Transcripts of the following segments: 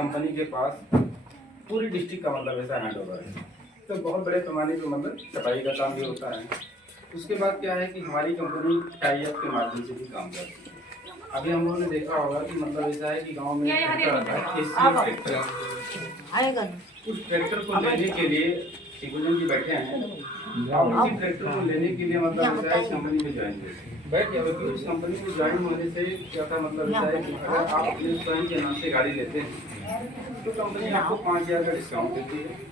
Company के पास पूरी district का मतलब ऐसा हैंड ओवर है। तो बहुत बड़े पैमाने पर मतलब सफाई का काम भी होता है। उसके बाद क्या है कि हमारी कंपनी टाई अप के माध्यम से भी काम करती है। अभी हम लोगों ने देखा होगा कि मतलब ऐसा है कि गांव में ट्रैक्टर आता है, उस ट्रैक्टर को लेने के लिए शिवजन जी बैठे हैं और उसी ट्रैक्टर को लेने के लिए मतलब ऐसा है कंपनी में ज्वाइन बैठ गया। क्योंकि उस कंपनी में ज्वाइन होने से क्या था मतलब ऐसा है कि अगर आप अपने स्वयं के नाम से गाड़ी लेते हैं तो कंपनी आपको 5,000 का डिस्काउंट देती है।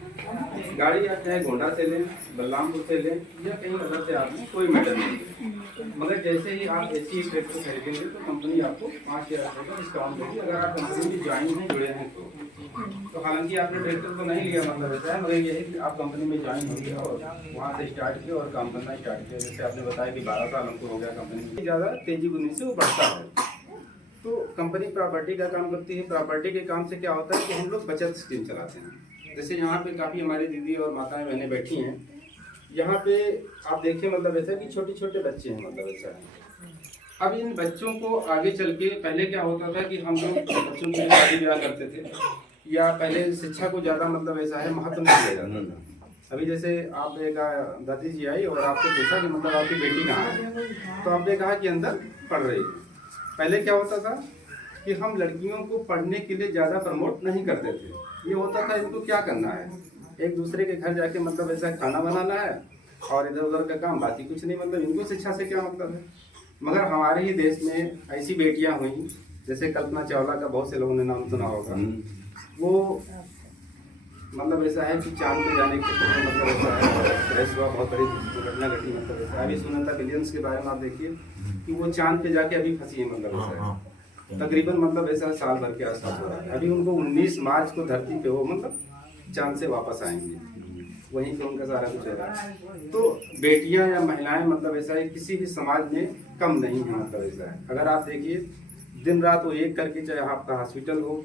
गाड़ी आप चाहे गोंडा से लें, बलरामपुर से लें या कहीं अदर से आप कोई मैटर नहीं, मगर जैसे ही आप ऐसी ट्रैक्टर खरीदेंगे तो कंपनी आपको 5,000 रुपये का डिस्काउंट देगी अगर आप कंपनी में ज्वाइन में जुड़े हैं तो हालांकि आपने ट्रैक्टर तो नहीं लिया मतलब ऐसा है, मगर ये है कि आप कंपनी में ज्वाइन हो गए और वहाँ से स्टार्ट किया और काम करना स्टार्ट किया। जैसे आपने बताया कि 12 साल हमको हो गया कंपनी में, ज़्यादा तेजी बुनी से वो बढ़ता है। तो कंपनी प्रॉपर्टी का काम करती है। प्रॉपर्टी के काम से क्या होता है कि हम लोग बचत स्कीम चलाते हैं। जैसे यहाँ पे काफ़ी हमारी दीदी और माताएं बहनें बैठी हैं, यहाँ पे आप देखिए मतलब ऐसा कि छोटे छोटे बच्चे हैं मतलब ऐसा है। अब इन बच्चों को आगे चल के पहले क्या होता था कि हम लोग बच्चों के लिए शादी ब्याह करते थे या पहले शिक्षा को ज़्यादा मतलब ऐसा है महत्व नहीं दिया जाता था। अभी जैसे आप एक दादी जी आई और आपसे पूछा कि मतलब आपकी बेटी कहाँ है, तो आपने कहा कि अंदर पढ़ रही है। पहले क्या होता था कि हम लड़कियों को पढ़ने के लिए ज़्यादा प्रमोट नहीं करते थे। ये होता था इनको क्या करना है, एक दूसरे के घर जाके मतलब ऐसा खाना बनाना है और इधर उधर का काम, बाकी कुछ नहीं, मतलब इनको शिक्षा से क्या मतलब है। मगर हमारे ही देश में ऐसी बेटियां हुई जैसे कल्पना चावला का बहुत से लोगों ने नाम सुना होगा। वो मतलब ऐसा है कि चांद पे जाने के लिए मतलब ऐसा है क्रैश हुआ, बहुत बड़ी दुर्घटना घटी मतलब ऐसा। अभी सुनीता विलियम्स के बारे में आप देखिए कि वो चांद पे जाके अभी फंसी है मतलब ऐसा है, तकरीबन मतलब ऐसा साल भर के आसपास हो रहा है। अभी उनको 19 मार्च को धरती पे वो मतलब चांद से वापस आएंगे, वहीं पे उनका सारा कुछ हो रहा है। तो बेटियां या महिलाएं मतलब ऐसा है किसी भी समाज में कम नहीं है मतलब ऐसा है। अगर आप देखिए दिन रात वो एक करके, चाहे आपका हॉस्पिटल हो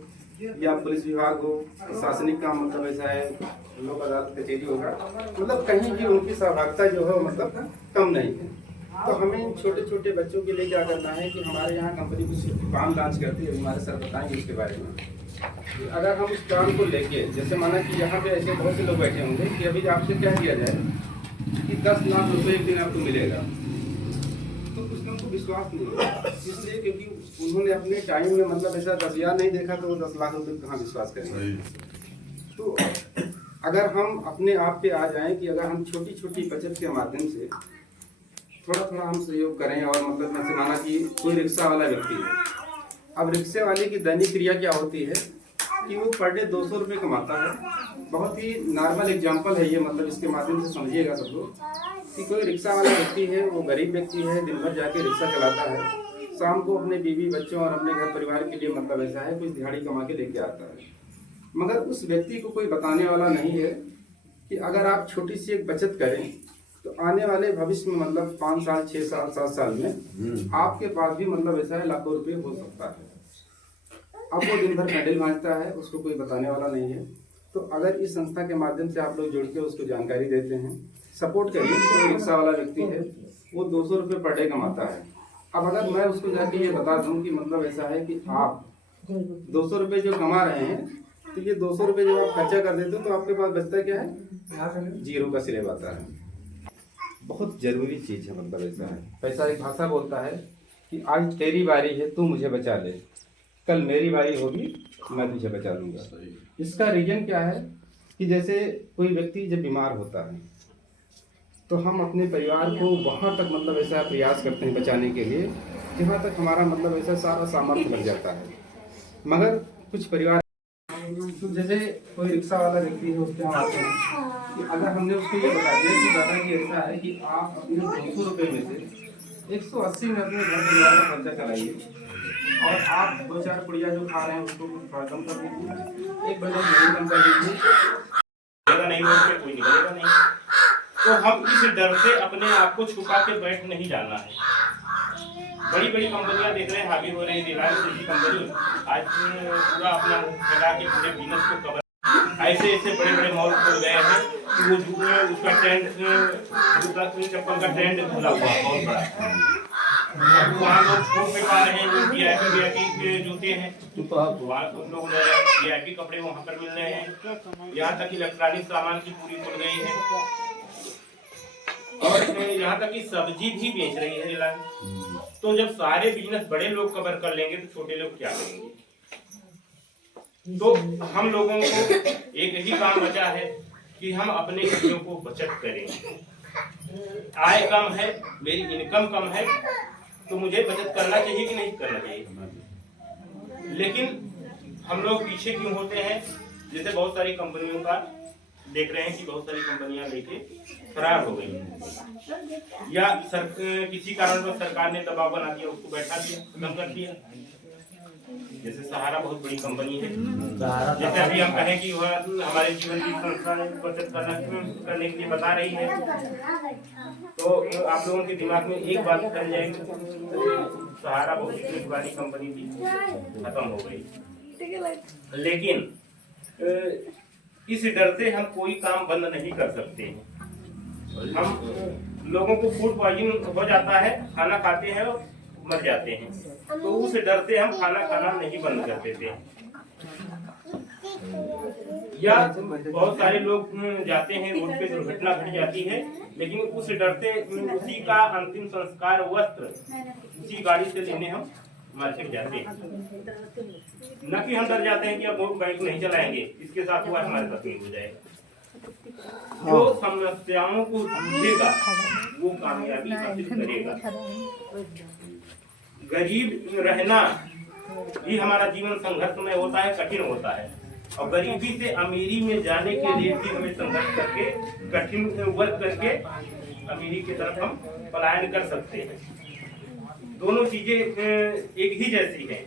या पुलिस विभाग हो, प्रशासनिक काम मतलब ऐसा है, लोक अदालत कचहरी होगा, मतलब कहीं भी उनकी सहभागिता जो है मतलब कम नहीं है। तो हमें छोटे छोटे बच्चों के लिए क्या करना है कि हमारे यहाँ कंपनी कुछ काम लॉन्च करती है, हमारे सर बताएंगे उसके बारे में। अगर हम उस काम को लेके, जैसे माना कि यहाँ पे ऐसे बहुत से लोग बैठे होंगे कि अभी आपसे क्या किया जाए कि 10 लाख रुपए एक दिन आपको मिलेगा, तो उसमें उनको विश्वास नहीं होगा, इसलिए क्योंकि उन्होंने अपने टाइम में मतलब ऐसा 10,000 नहीं देखा तो वो 10 लाख रुपए कहाँ विश्वास करेंगे। तो अगर हम अपने आप पे आ जाएं कि अगर हम छोटी छोटी बचत के माध्यम से थोड़ा थोड़ा हम सहयोग करें, और मतलब जैसे माना कि कोई रिक्शा वाला व्यक्ति है, अब रिक्शे वाले की दैनिक क्रिया क्या होती है कि वो पर डे 200 रुपये कमाता है। बहुत ही नॉर्मल एग्जांपल है ये, मतलब इसके माध्यम से समझिएगा सब लोग कि कोई रिक्शा वाला व्यक्ति है, वो गरीब व्यक्ति है, दिन भर जाके रिक्शा चलाता है, शाम को अपने बीवी बच्चों और अपने घर परिवार के लिए मतलब ऐसा है कुछ दिहाड़ी कमा के लेके आता है। मगर उस व्यक्ति को कोई बताने वाला नहीं है कि अगर आप छोटी सी एक बचत करें तो आने वाले भविष्य में मतलब 5 साल 6 साल 7 साल में आपके पास भी मतलब ऐसा है लाखों रुपए हो सकता है। अब वो दिन भर पैडल भांजता है, उसको कोई बताने वाला नहीं है। तो अगर इस संस्था के माध्यम से आप लोग जुड़ के उसको जानकारी देते हैं, सपोर्ट करिए। कोई रिक्शा वाला व्यक्ति है, वो 200 रुपये पर डे कमाता है। अब अगर मैं उसको जाके ये बता दूं कि मतलब ऐसा है कि आप 200 रुपये जो कमा रहे हैं, तो ये 200 रुपये जब आप खर्चा कर देते हो तो आपके पास बचता क्या है, जीरो का स्लेब आता है। बहुत जरूरी चीज है मतलब ऐसा है। पैसा एक भाषा बोलता है कि आज तेरी बारी है, तू मुझे बचा ले, कल मेरी बारी होगी, मैं तुझे बचा लूंगा। इसका रीजन क्या है कि जैसे कोई व्यक्ति जब बीमार होता है तो हम अपने परिवार को वहाँ तक मतलब ऐसा प्रयास करते हैं बचाने के लिए जहाँ तक हमारा मतलब ऐसा सारा सामर्थ्य लग जाता है। मगर कुछ परिवार, तो जैसे कोई रिक्शा वाला व्यक्ति है, उसके हम आते हैं कि अगर हमने उसको ये बता दिया कि दादाजी ऐसा है कि आप अपने 200 रुपये में से 180 में अपने घर परिवार का खर्चा चलाइए और आप 2-4 पुड़िया जो खा रहे हैं उसको थोड़ा कम कर दीजिए, एक बंडल नहीं कम कर दीजिए, नहीं होगा कोई निकलेगा नहीं। तो हम इस डर से अपने आप को छुपा के बैठ नहीं जाना है। बड़ी बड़ी कंपनियां देख रहे हैं हावी हो रही है, रिलायंस जैसी कंपनी आज पूरा अपना फैला के पूरे बिजनेस को कवर, ऐसे ऐसे बड़े बड़े मॉल खुल गए हैं कि वो उसका ट्रेंड, जूता चप्पल का ट्रेंड खुला हुआ बहुत बड़ा। वहाँ लोग छूट पे पा रहे हैं, जो वीआईपी के जूते हैं वहाँ कुछ लोग वीआईपी कपड़े वहाँ पर मिल रहे हैं। यहाँ तक इलेक्ट्रॉनिक सामान की पूरी खुल गई है और यहाँ तक कि सब्जी भी बेच रही है रिलायंस। तो जब सारे बिजनेस बड़े लोग कवर कर लेंगे तो छोटे लोग क्या करेंगे? तो हम लोगों को एक ही काम बचा है कि हम अपने चीजों को बचत करें। आय कम है, मेरी इनकम कम है, तो मुझे बचत करना चाहिए कि नहीं करना चाहिए? लेकिन हम लोग पीछे क्यों होते हैं? जैसे बहुत सारी कंपनियों का देख रहे हैं कि बहुत सारी कंपनियां लेके फरार हो गई या किसी कारणवश सरकार ने दबाव बना दिया, उसको बैठा दिया, खत्म कर दिया। जैसे सहारा बहुत बड़ी कंपनी है, जैसे अभी हम कहें कि वह हमारे जीवन की संस्था बचत करने के लिए बता रही है, तो आप लोगों के दिमाग में एक बात चल जाएगी, सहारा बहुत इतनी पुरानी कंपनी थी, खत्म हो गई। लेकिन इस डर से हम कोई काम बंद नहीं कर सकते। हम लोगों को फूड पॉइजन हो जाता है, खाना खाते हैं और मर जाते हैं, तो उस डर से हम खाना खाना नहीं बंद कर देते। या बहुत सारे लोग जाते हैं, रोड पे दुर्घटना घट जाती है, लेकिन उस डर से उसी का अंतिम संस्कार वस्त्र उसी गाड़ी से लेने हम मार्केट जाते हैं। न कि हम डर जाते हैं कि अब वो बाइक नहीं चलाएंगे, इसके साथ हुआ हमारे साथ नहीं हो जाएगा। जो समस्याओं को जूझेगा वो कामयाबी हासिल करेगा। गरीब रहना भी हमारा जीवन संघर्षमय होता है, कठिन होता है, और गरीबी से अमीरी में जाने के लिए भी हमें संघर्ष करके, कठिन वर्क करके अमीरी की तरफ हम पलायन कर सकते हैं। दोनों चीजें एक ही जैसी हैं,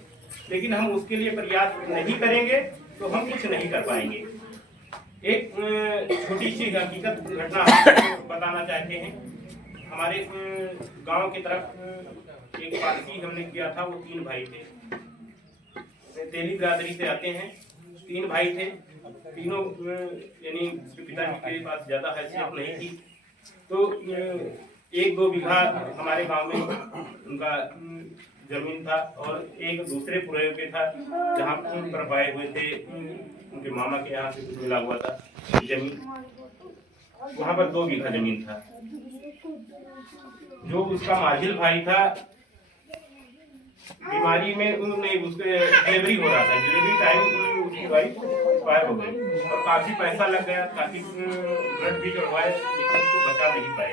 लेकिन हम उसके लिए प्रयास नहीं करेंगे तो हम कुछ नहीं कर पाएंगे। एक छोटी सी हकीकत घटना बताना चाहते हैं। हमारे गांव की तरफ एक पार्टी हमने किया था, वो 3 भाई थे, तेली बिरादरी से आते हैं। 3 भाई थे, तीनों यानी पिताजी के पास ज्यादा हैसियत नहीं थी, तो 1-2 बीघा हमारे गांव में उनका जमीन था और एक दूसरे पुरे पे था जहाँ पर पाए हुए थे, उनके मामा के यहाँ से कुछ मिला हुआ था जमीन, वहाँ पर 2 बीघा जमीन था। जो उसका माजिल भाई था, बीमारी में उन्हें उसके डिलीवरी हो रहा था, डिलीवरी टाइम उसकी वाइफ एक्सपायर हो गई और काफी पैसा लग गया, काफी ब्लड भी करवाए, लेकिन उसको बचा नहीं पाए।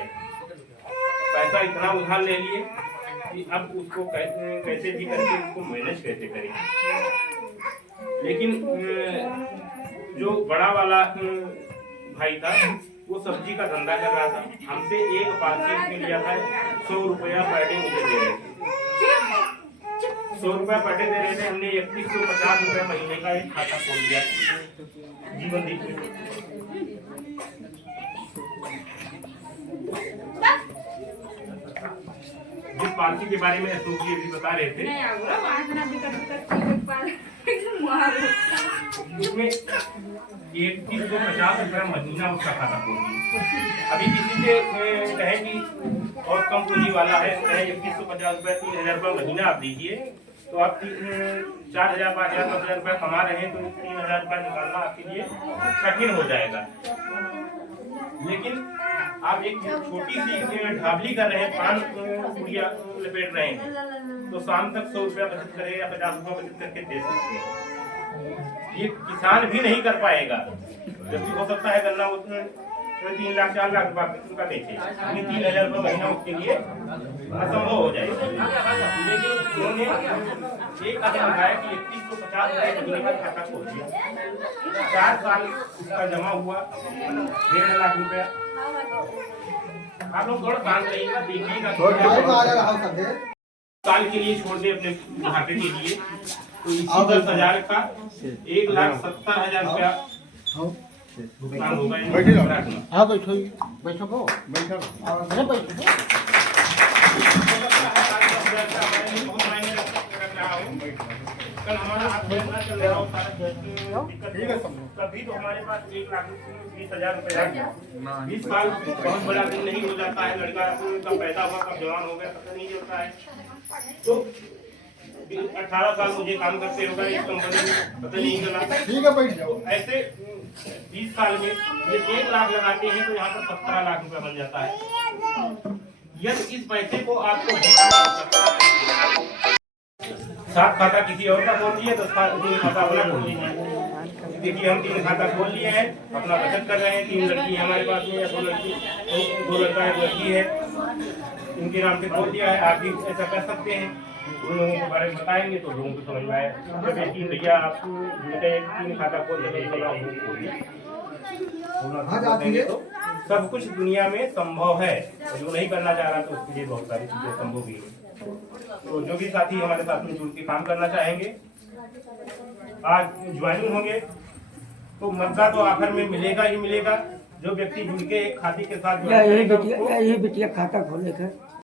पैसा इतना उधार ले लिए कि अब उसको कैसे भी करके उसको मैनेज कैसे करें। लेकिन जो बड़ा वाला भाई था वो सब्जी का धंधा कर रहा था, हमसे एक पार्सल के लिया था, 100 रुपया पर डे मुझे दे रहे थे, 100 रुपया पर डे दे रहे थे। हमने 3150 रुपया महीने का एक खाता खोल दिया जीवन दीप। जिस पार्टी के बारे में अशोक जी अभी बता रहे थे, उसमें 3150 रुपया महीना उसका खाता खोल दिया। अभी किसी से कहे कि और कम पूंजी वाला है, कहे 3150 रुपया 3000 रुपया महीना आप दीजिए, तो आप 4000, 5000, 10,000 रुपया कमा रहे हैं, तो 3000 रुपया निकालना आपके लिए कठिन हो जाएगा। लेकिन आप एक छोटी सी ढाबली कर रहे हैं, 5 पुड़िया लपेट रहे हैं, तो शाम तक 100 रुपया बचत करें या 50 रुपया बचत करके दे सकते हैं। ये किसान भी नहीं कर पाएगा, जबकि हो सकता है गन्ना 3 लाख 4 लाख रुपया का बेचे, 3000 रुपया महीना उसके लिए असंभव हो जाएगा। लेकिन उन्होंने एक कदम उठाया कि 3150 रुपये महीने का खाता खोल दिया। 4 साल उसका जमा हुआ 1.5 लाख रुपया। आप लोग थोड़ा शांत रहिएगा, देखिएगा। साल के लिए छोड़ दे अपने घाटे के लिए, तो इसी 10,000 का 1,70,000 रुपया भुगतान होगा। हाँ बैठो बैठो बैठो बैठो। कल हमारा हाथ पैर ना चल रहा हो सारा दिक्कत तभी तो हमारे पास 1,20,000 रुपए आ गया। 20 साल बहुत बड़ा दिन नहीं हो जाता है। लड़का कब पैदा हुआ कब जवान हो गया पता नहीं चलता है। तो 18 साल मुझे काम करते होगा इस कंपनी में, पता नहीं चला। ठीक है, बैठ जाओ। ऐसे 20 साल में ये 1 लाख लगाते हैं तो यहाँ पर 17 लाख रुपए बन जाता है। यदि इस पैसे को आपको सात खाता किसी और का खोल लिए, 10 खाता अपना खोल लीजिए। देखिए हम 3 खाता खोल लिए हैं, अपना बचत कर रहे हैं। 3 लड़की है हमारे पास में या 2 लड़की, 2 लड़का है 2 लड़की है, इनके नाम से खोल दिया है। आप भी ऐसा कर सकते हैं। उन लोगों के बारे में बताएंगे तो लोगों को समझ में आए। जैसे 3 भैया आप 3 खाता खोल देंगे तो सब कुछ दुनिया में संभव है। जो नहीं करना चाह रहा तो उसके लिए बहुत सारी चीजें संभव भी है। तो जो भी साथी हमारे साथ में जुड़ के काम करना चाहेंगे, आज ज्वाइनिंग होंगे तो मद्दा तो आखिर में मिलेगा ही मिलेगा। जो व्यक्ति जुड़ के एक खाते के साथ यही बिटिया खाता खोलेगा।